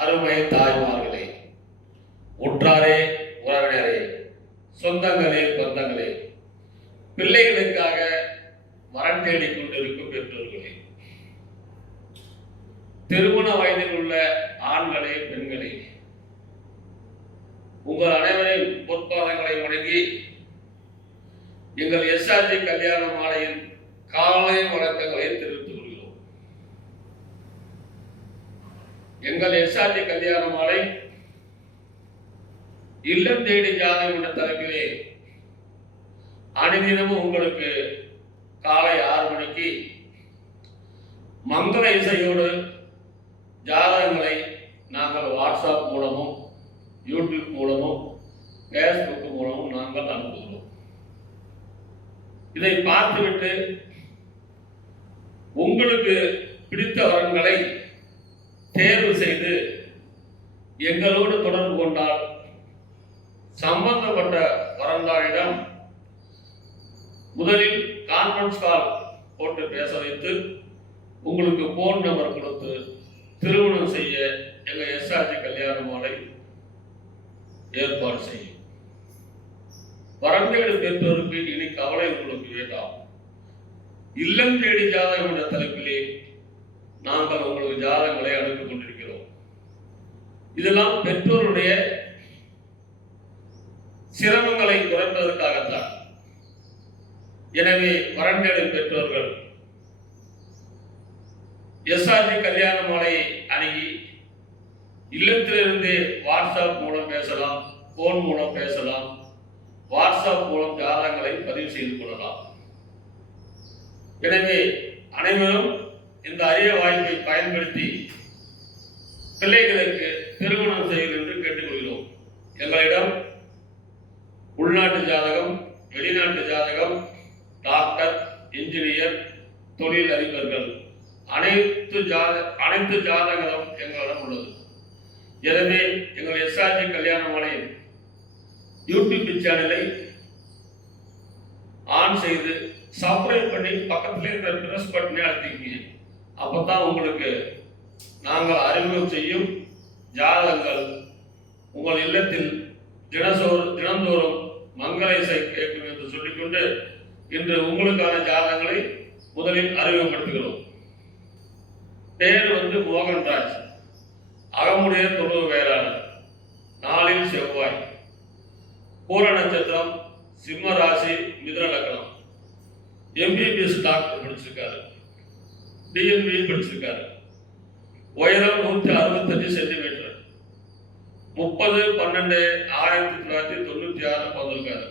அருமை தாய்மார்களே, உற்றாரே, உறவினரே, சொந்தங்களே, பந்தங்களே, பிள்ளைகளுக்காக மரம் தேடிக் கொண்டிருக்கும் பெற்றோர்களே, திருமண வயதில் உள்ள ஆண்களே, பெண்களே, உங்கள் அனைவரின் பொற்பாதங்களை வணங்கி எங்கள் எஸ்ஆர்ஜி கல்யாண மாலையின் காலை வணக்கங்களை தெரிவித்துக் கொள்கிறோம். எங்கள் எஸ்ஆர்ஜி கல்யாண மாலை இல்லம் தேடி ஜாதகம் என்ற தலைப்பிலே அனுதினமும் உங்களுக்கு காலை 6 மணிக்கு மங்கள இசையோடு ஜாதகங்களை நாங்கள் வாட்ஸ்அப் மூலமும் யூடியூப் மூலமும் ஃபேஸ்புக் மூலமும் நாங்கள் அனுப்புகிறோம். இதை பார்த்துவிட்டு உங்களுக்கு பிடித்த வரன்களை தேர்வு செய்து எங்களோடு தொடர்பு கொண்டால் சம்பந்தப்பட்ட வரன்தாரிடம் முதலில் கான்ஃபரன்ஸ் கால் போட்டு பேச வைத்து உங்களுக்கு போன் நம்பர் கொடுத்து திருமணம் செய்ய எங்கள் எஸ்ஆர்ஜி கல்யாண மாலை ஏற்பாடு செய்யும். வரன்தேடு பெற்றோருக்கு இனி கவலை உங்களுக்கு வேண்டாம். இல்லம் தேடி ஜாதகம் என்ற தலைப்பிலே நாங்கள் உங்களுக்கு ஜாதகங்களை அனுப்பிக் கொண்டிருக்கிறோம். இதெல்லாம் பெற்றோருடைய சிரமங்களை குறைப்பதற்காகத்தான். எனவே வரன்தேடு பெற்றோர்கள் எஸ்ஆர்ஜி கல்யாண மாலையை அணுகி இல்லத்திலிருந்து வாட்ஸ்அப் மூலம் பேசலாம், போன் மூலம் பேசலாம், வாட்ஸ்அப் மூலம் ஜாதகங்களை பதிவு செய்து கொள்ளலாம். எனவே அனைவரும் இந்த அரிய வாய்ப்பை பயன்படுத்தி பிள்ளைகளுக்கு திருமணம் செய்வது என்று கேட்டுக்கொள்கிறோம். எங்களிடம் உள்நாட்டு ஜாதகம், வெளிநாட்டு ஜாதகம், டாக்டர், இன்ஜினியர், தொழில் அதிபர்கள் அனைத்து ஜாதகங்களும் எங்களிடம் உள்ளது. எனவே எங்கள் எஸ்ஆர்ஜி கல்யாண மாலையின் யூடியூப் சேனலை ஆன் செய்து சப்ஸ்கிரைப் பண்ணி பக்கத்திலே இருக்கிற பிரஸ் பட்டனை அழுத்திக்கீங்க. அப்பதான் உங்களுக்கு நாங்கள் அறிமுகம் செய்யும் ஜாதகங்கள் உங்கள் இல்லத்தில் தினந்தோறும் மங்கள இசை கேட்கும் என்று சொல்லிக்கொண்டு இன்று உங்களுக்கான ஜாதகங்களை முதலில் அறிமுகப்படுத்துகிறோம். பேர் மோகன்ராஜ், அகமுடைய தொழுவு வேளாளர், நாளில் செவ்வாய், பூர நட்சத்திரம், சிம்ம ராசி, மிதுன லக்னம், எம்பிபிஎஸ் டாக்டர் படிச்சிருக்காரு, டிஎன்பி படிச்சிருக்காரு, உயரம் 165 சென்டிமீட்டர், 30/12/1996 பிறந்திருக்காரு.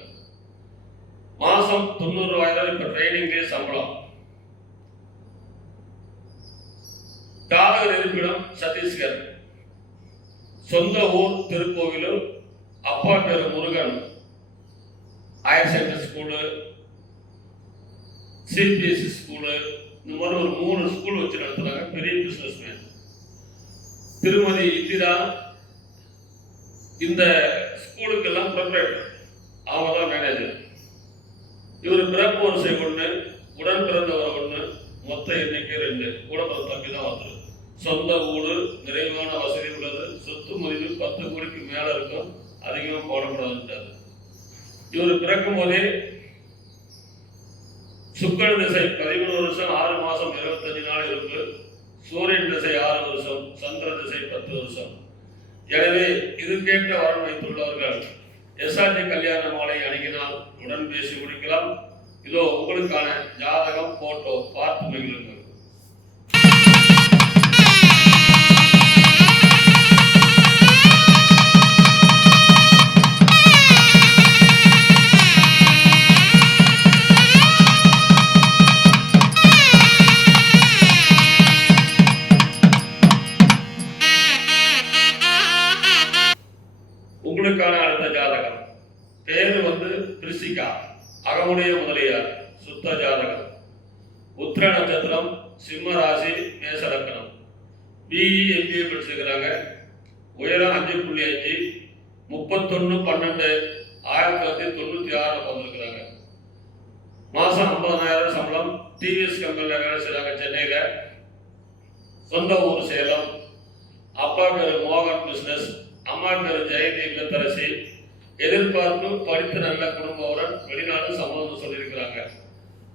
மாசம் 90,000 இப்ப ட்ரைனிங்லேயே சம்பளம். ஜாதகர் இருப்பிடம் சத்தீஸ்கர், சொந்த ஊர் திருக்கோவிலூர், அப்பா பேரு Murugan, higher secondary school, CBSE school, இந்த மாதிரி ஒரு 3 ஸ்கூல் வச்சு நடத்துறாங்க. பெரிய பிசினஸ் மேன். திருமதி இந்திரா இந்த ஸ்கூலுக்கெல்லாம் ப்ரொப்ரைட்டர், அவங்க தான் மேனேஜர். இவர் பிறப்பு வரிசை 1, உடன் பிறந்தவர் 1, மொத்த எண்ணிக்கை 2, கூட பிறந்த தம்பி தான் ஒருத்தர். சொந்த ஊடு, நிறைவான வசதி உள்ளது, சொத்து மதிப்பு 10 கோடிக்கு மேல இருக்கும், அதிகமாக போடக்கூடாது. இவர் பிறக்கும் போதே சுக்கிரன் திசை 11 வருஷம் 6 மாசம் 25 நாள் இருக்கு, சூரியன் திசை 6 வருஷம், சந்திர திசை 10 வருஷம். எனவே இதுக்கேற்ற வரன் வைத்துள்ளவர்கள் எஸ்ஆர்ஜி கல்யாண மாலை அணுகினால் உடன் பேசி முடிக்கலாம். இதோ உங்களுக்கான ஜாதகம், போட்டோ பார்த்து மகிழுங்கள். உங்களுக்கான அடுத்த ஜாதகம் பேரு திரிசிகா, அகமுடைய முதலியார், சுத்த ஜாதகம், உத்திர நட்சத்திரம், சிம்ம ராசி, மேச லக்னம், பிஇ எம்பிஏ படிச்சிருக்கிறாங்க. உயரம் 5.5, 31/12/1996 பிறந்திருக்கிறாங்க. மாசம் 50,000 சம்பளம். டிவிஎஸ் கம்பெனியில் வேலை செய்கிறாங்க சென்னையில். சொந்த ஊர் சேலம். அப்பா பேரு மோகன் பிசினஸ், அம்மா பேரு ஜெயந்தி இல்லத்தரசி. எதிர்பார்ப்பு படித்து நல்ல குடும்பத்துடன் வெளிநாடு சம்மதம் சொல்லியிருக்கிறாங்க.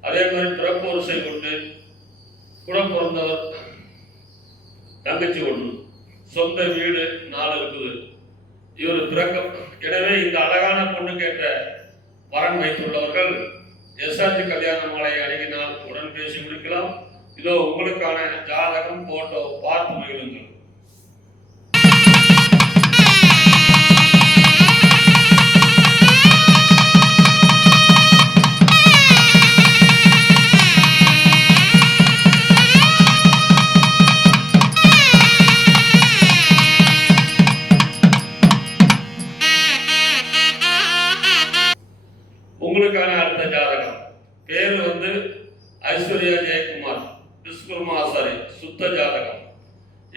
அதே மாதிரி பிறப்பு வரிசை ஒன்று, கூட பிறந்தவர் தங்கச்சி ஒன்று, சொந்த வீடு 4 இருக்குது. இவர் பிறக்க. எனவே இந்த அழகான பொண்ணு கேட்ட வரன் வைத்துள்ளவர்கள் எஸ்ஆர்ஜி கல்யாண மாலையை அணுகினால் உடன் பேசி முடிக்கலாம். இதோ உங்களுக்கான ஜாதகம் போட்டோ பார்த்து மகிழுங்கள். உங்களுக்கான அடுத்த ஜாதகம் பேரு ஐஸ்வர்யா ஜெயக்குமார், விஸ்வமாசாரி, சுத்த ஜாதகம்.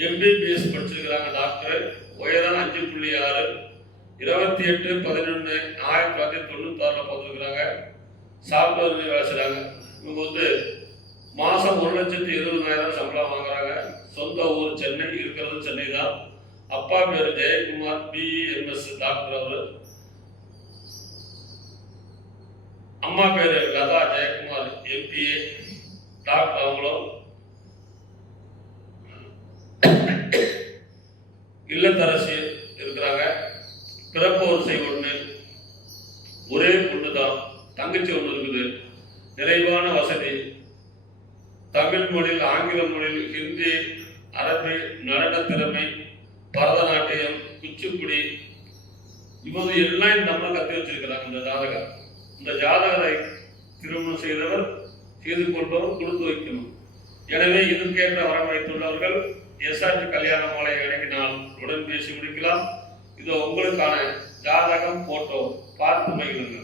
MBBS படிச்சிருக்கிறாங்க டாக்டர். உயரம் 5.6, 28/11/1996 பிறந்திருக்கிறாங்க. சாப்ட்வேர் வேலை செய்றாங்க. இவங்க மாசம் 1,70,20,000 சம்பளம் வாங்குறாங்க. சொந்த ஊர் சென்னை, இருக்கிறது சென்னை தான். அப்பா பேரு ஜெயக்குமார், BEMS டாக்டர் அவர். அம்மா பேரு லதா ஜெயக்குமார், MPA டாக்டர் அவங்களும். இல்லத்தரசி இருக்கிறாங்க. பிறப்பு வரிசை 1, ஒரே பொண்ணு தான், தங்கச்சி ஒன்று இருக்குது. நிறைவான வசதி. தமிழ் மொழியில், ஆங்கில மொழியில், ஹிந்தி, அரபி, நடன திறமை, பரதநாட்டியம், குச்சிப்புடி, இவங்க எல்லாம் இந்த அம்மா கற்று வச்சிருக்கிறாங்க. இந்த ஜாதகரை திருமணம் செய்தவர், செய்து கொள்பவர் கொடுத்து வைக்கணும். எனவே இதற்கேற்ற வரம் வைத்துள்ளவர்கள் எஸ்ஆர்ஜி கல்யாண மாலை அணுகினால் உடன் பேசி முடிக்கலாம். இதோ உங்களுக்கான ஜாதகம் போட்டோ பார்த்து மகிழுங்கள்.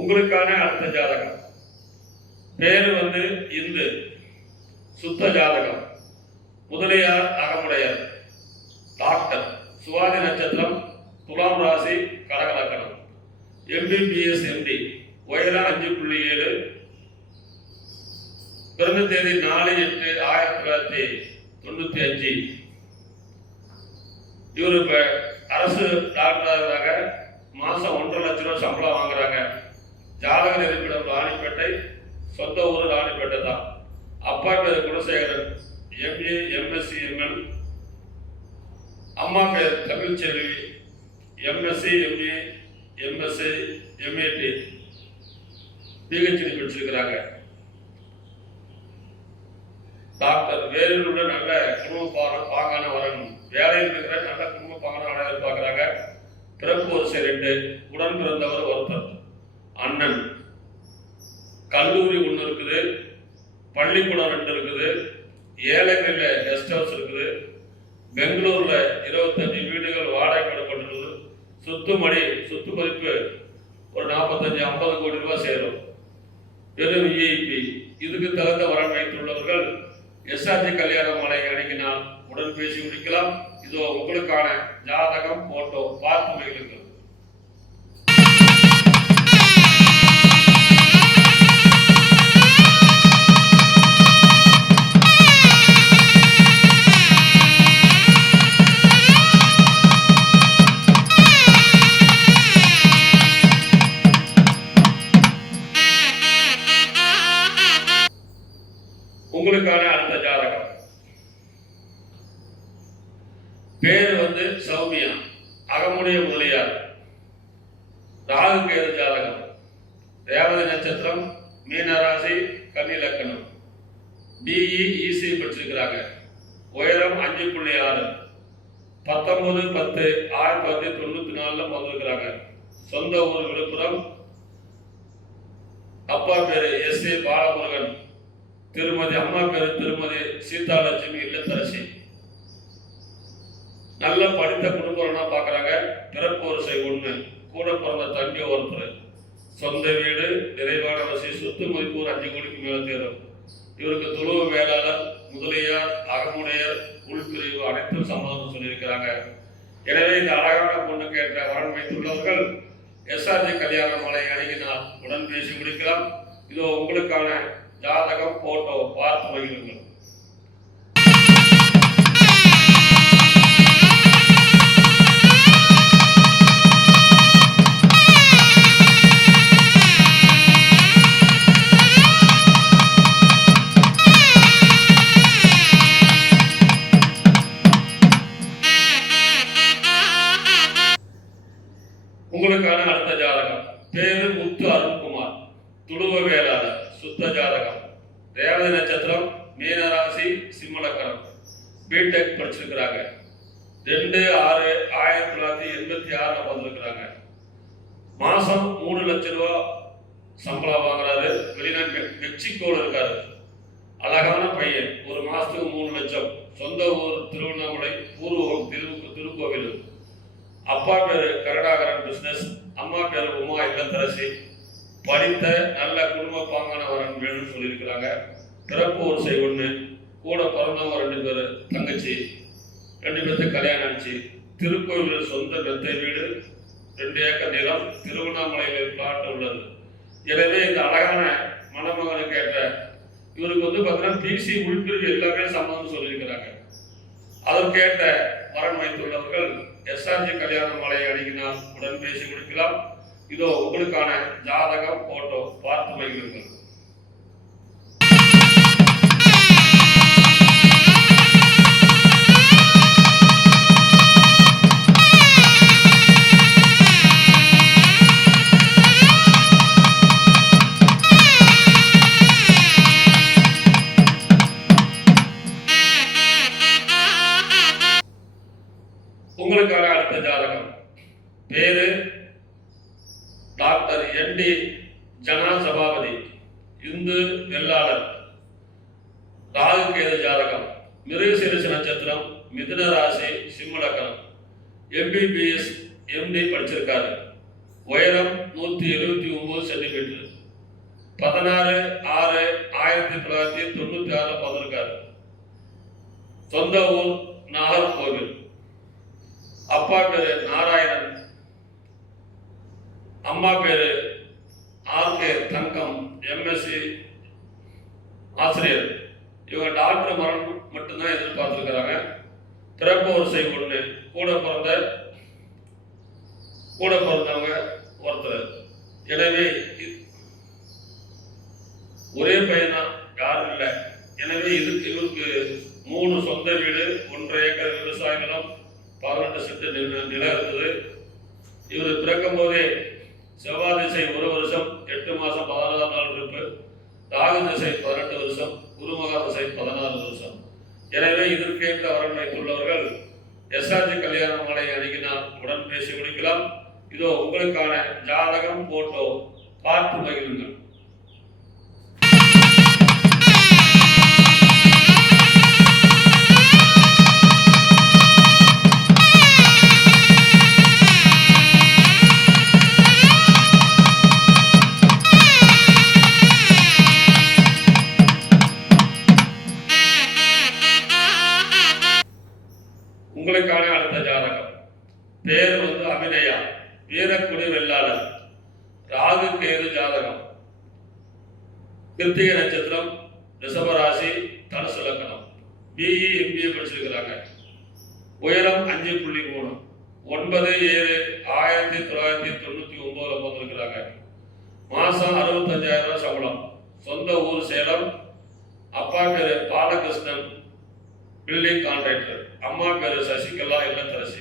உங்களுக்கான அடுத்த ஜாதகம் பேரு இந்து, சுத்த ஜாதகம். முதலியார் அகமுடையார், டாக்டர். சுவாதி நட்சத்திரம், துலாம் ராசி, கடக லக்னம். MBBS MD, உயரம் 5.7, பிறந்த தேதி 4/8/1995. இவர் இப்ப அரசு டாக்டராக இருக்காங்க. மாசம் 1.5 லட்சம் ரூபாய் சம்பளம் வாங்குறாங்க. ஜாதக இருப்பிடம் ராணிப்பேட்டை, சொந்த ஊர் ராணிப்பேட்டை தான். அப்பா பேர் குலசேகரன், MA MSc ML. அம்மா பேர் Tamilselvi, MSc MA MSc MAT PhD படிச்சிருக்கிறாங்க. டாக்டர். வேலூர்ல நல்ல குடும்ப பாங்கான வரணும். வேலையில் இருக்கிற நல்ல குடும்ப பாங்கான அடையாளம் பார்க்குறாங்க. பிறப்பு வரிசை 2, உடன் பிறந்தவர் ஒருத்தர், அண்ணன். கல்லூரி 1 இருக்குது, பள்ளிக்கூடம் 2 இருக்குது, ஏலகிரியில் கெஸ்ட் ஹவுஸ் இருக்குது, பெங்களூர்ல 25 வீடுகள் வாடகை விடப்பட்டுள்ளது. சொத்து மதிப்பு ஒரு 45-50 கோடி ரூபாய் சேரும். வெறும் VIP. இதுக்கு தகுந்த வரம் வைத்துள்ளவர்கள் எஸ்ஆர்ஜி கல்யாண மாலை அணுகினால் உடன் பேசி முடிக்கலாம். இதோ உங்களுக்கான ஜாதகம் போட்டோ பார்த்து மகிழுங்கள். உங்களுக்கான அடுத்த ஜாதகம் பேரு சௌமியா, அகமுடைய முதலியார், ராகு கேது ஜாதகம். ரேவதி நட்சத்திரம், மீனராசி, கன்னி லக்னம். BEEC படிச்சிருக்கிறாங்க. உயரம் 5.6, 19/10/1994 பிறந்திருக்கிறாங்க. சொந்த ஊர் விழுப்புரம். அப்பா பேரு SA பாலமுருகன், திருமதி. அம்மா பேரு திருமதி சீதாலட்சுமி இல்லத்தரசி. நல்ல படித்த குடும்பம்னா பார்க்குறாங்க. பிறப்பு வரிசை 1, கூட பிறந்த தம்பி ஒருத்தர். சொந்த வீடு, நிறைவான வசதி, சொத்து மதிப்பு ஒரு 5 கோடிக்கு மேல தேரும். இவருக்கு துளுவ வேளாளர், முதலியார், அகமுடையர், உள்பிரிவு அனைத்தும் சம்மதம் சொல்லியிருக்கிறாங்க. எனவே இந்த அழகான பொண்ணு கேட்ட வரன் வைத்துள்ளவர்கள் எஸ்ஆர்ஜி கல்யாண மலை அணுகினால் உடன் பேசி முடிக்கலாம். இதோ உங்களுக்கான ஜாதகம், போட்டோ பார்த்து மகிழுங்கள். உங்களுக்கான அடுத்த ஜாதகம். பேரு முத்து அருண்குமார், துளுவ வேளாளர், சுத்த ஜாதகம், ரேவதி நட்சத்திரம், மீனராசி, சிம்மலக்கணம், பிடெக் படிச்சிருக்கிறாங்க. 2/6/1986 வந்திருக்கிறாங்க. மாசம் 3 லட்சம் ரூபாய் சம்பளம் வாங்குறாரு. வெளிநாட்டு மெக்சிகோல இருக்காரு. அழகான பையன். ஒரு மாசத்துக்கு 3 லட்சம். சொந்த ஊர் திருவண்ணாமலை, பூர்வம் திருக்கோவில். அப்பா பேரு கருணாகரன் பிசினஸ், அம்மா பேரு உமா இல்லத்தரசி. படித்த நல்ல குடும்ப பாங்கான வரன் வேணும்னு சொல்லியிருக்கிறாங்க. பிறப்பு வரிசை 1, கூட பிறந்தவங்க 2 பேரு, தங்கச்சி 2 பேர்த்து கல்யாணம் ஆச்சு. திருக்கோவிலில் சொந்த மெத்தை வீடு, 2 ஏக்கர் நிலம், திருவண்ணாமலையில் பிளாட் உள்ளது. எனவே இந்த அழகான மணமகனுக்கு கேட்ட இவருக்கு பார்த்தீங்கன்னா பிசி உள்பிரிவு எல்லாமே சம்மதம் சொல்லியிருக்கிறாங்க. அதற்கேற்ற வரன் வைத்துள்ளவர்கள் எஸ்ஆர்ஜி கல்யாண மலை அணுகினால் உடன் பேசி முடிக்கலாம். இதோ உங்களுக்கான ஜாதகம், போட்டோ பார்த்து மகிழுங்கள். உங்களுக்கான அடுத்த ஜாதகம். பேரு டாக்டர் ND ஜனா சபாபதி, இந்து வெள்ளாளர், ராகு கேது ஜாதகம், மிருகசீரிஷ நட்சத்திரம், மிதுன ராசி, சிம்மலக்கணம், MBBS MD படிச்சிருக்காரு. உயரம் 179 சென்டிமீட்டர். 16/6/1996 பிறந்திருக்காரு. சொந்த ஊர் நாகர்கோவில். அப்பா பேரு நாராயணன், அம்மா பேரு RK தங்கம், MSc ஆசிரியர். இவங்க டாக்டர் மரணம் மட்டும்தான் எதிர்பார்த்திருக்கிறாங்க. பிறப்பு வரிசை 1, கூட பிறந்தவங்க ஒருத்தர். எனவே ஒரே பையனா, யாரும் இல்லை. எனவே இவருக்கு 3 சொந்த வீடு, 1.5 ஏக்கர் விவசாய நிலம், 18 சென்ட் நிலம் இருந்தது. இவர் பிறக்கும் போதே செவ்வாய் திசை 1 வருஷம் 8 மாசம் 14 நாள் இருப்பு, ராகு திசை 18 வருஷம், குருமகா திசை 16 வருஷம். எனவே இதற்கேற்ற வரன் வைத்துள்ளவர்கள் எஸ்ஆர்ஜி கல்யாண மலை அணுகினால் உடன் பேசி முடிக்கலாம். இதோ உங்களுக்கான ஜாதகம், போட்டோ பார்த்து மகிழுங்கள். உங்களுக்கான அடுத்த ஜாதகம். பேர் அபிநயா, வீரக்குடி வெள்ளாளர், ராகு கேது ஜாதகம், கிருத்திகை நட்சத்திரம், ரிஷபராசி, தனுசு லக்னம், BE MBA படிச்சிருக்கிறாங்க. உயரம் 5.3, 9/7/1999 பிறந்திருக்கிறாங்க. மாசம் 65,000 சம்பளம். சொந்த ஊர் சேலம். அப்பா பேரு பாலகிருஷ்ணன், பில்டிங் கான்ட்ராக்டர். அம்மா பேரு சசிகலா இல்லத்தரசி.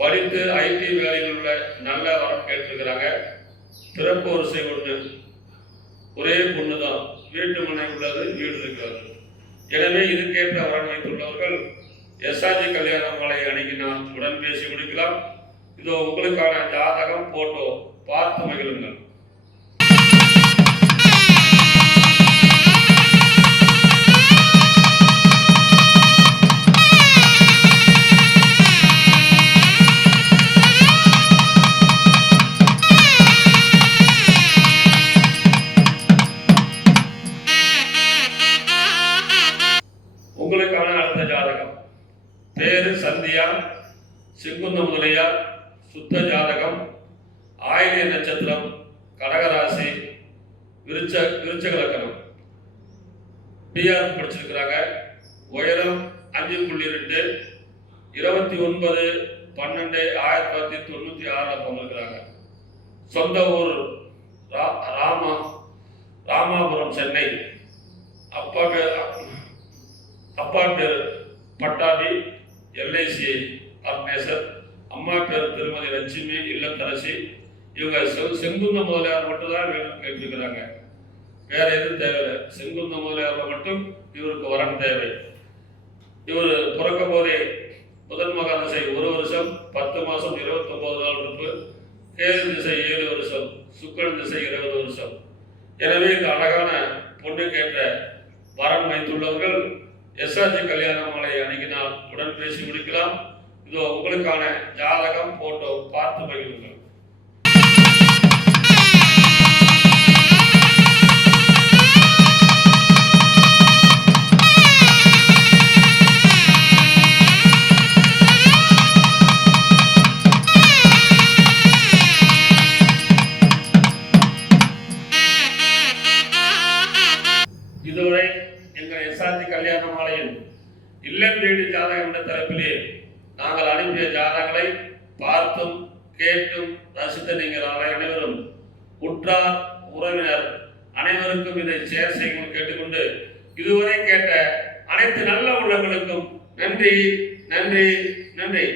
படித்து IT வேலையில் உள்ள நல்ல வரம் கேட்டிருக்கிறாங்க. பிறப்பு வரிசை 1, ஒரே பொண்ணு தான். வீட்டு மனை உள்ளது, வீடு இருக்கிறது. எனவே இதுக்கேற்ற வரன் வைத்துள்ளவர்கள் எஸ்ஆர்ஜி கல்யாண மலை அணுகினால் உடன் பேசி முடிக்கலாம். இதோ உங்களுக்கான ஜாதகம், போட்டோ பார்த்து மகிழுங்கள். ஆயில்ய நட்சத்திரம், கடகராசி, விருச்சக லக்கணம். பிஆர் படிச்சிருக்கிறாங்க. உயரம் 5.2, 29/12/1996 பிறந்திருக்கிறாங்க. சொந்த ஊர் ராமாபுரம், சென்னை. அப்பா பேர் பட்டாபி, எல்ஐசி ஆர்கனைசர். அம்மா பேர் திருமதி லட்சுமி இல்லத்தரசி. இவங்க செங்குந்த முதலியார் மட்டும்தான் வேணும் கேட்டிருக்கிறாங்க. வேற எதுவும் தேவையில்லை. செங்குந்த முதலியார் மட்டும் இவருக்கு வரன் தேவை. இவர் பிறக்கும் போதே புதன் மகா திசை 1 வருஷம் 10 மாசம் 29 நாள் இருப்பு. கேது திசை 7 வருஷம், சுக்கிரன் திசை 20 வருஷம். எனவே இந்த அழகான பொண்ணுக்கேற்ற வரன் வைத்துள்ளவர்கள் எஸ்ஆர்ஜி கல்யாண மாலை அணுகினால் உடன் பேசி முடிக்கலாம். இதோ உங்களுக்கான ஜாதகம், போட்டோ பார்த்து மகிழுங்கள். இதுவரை எங்கள் எஸ்ஆர்ஜி கல்யாண மாலையில் இல்லம் தேடி ஜாதகம் என்ற தலைப்பிலே நாங்கள் அனுப்பிய ஜாதகங்களை பார்த்தும் கேட்டும் ரசித்த நீங்கள் அனைவரும் உற்றார் உறவினர் அனைவருக்கும் இதை ஷேர் செய்யவும் கேட்டுக்கொண்டு இதுவரை கேட்ட அனைத்து நல்ல உள்ளங்களுக்கும் நன்றி நன்றி நன்றி.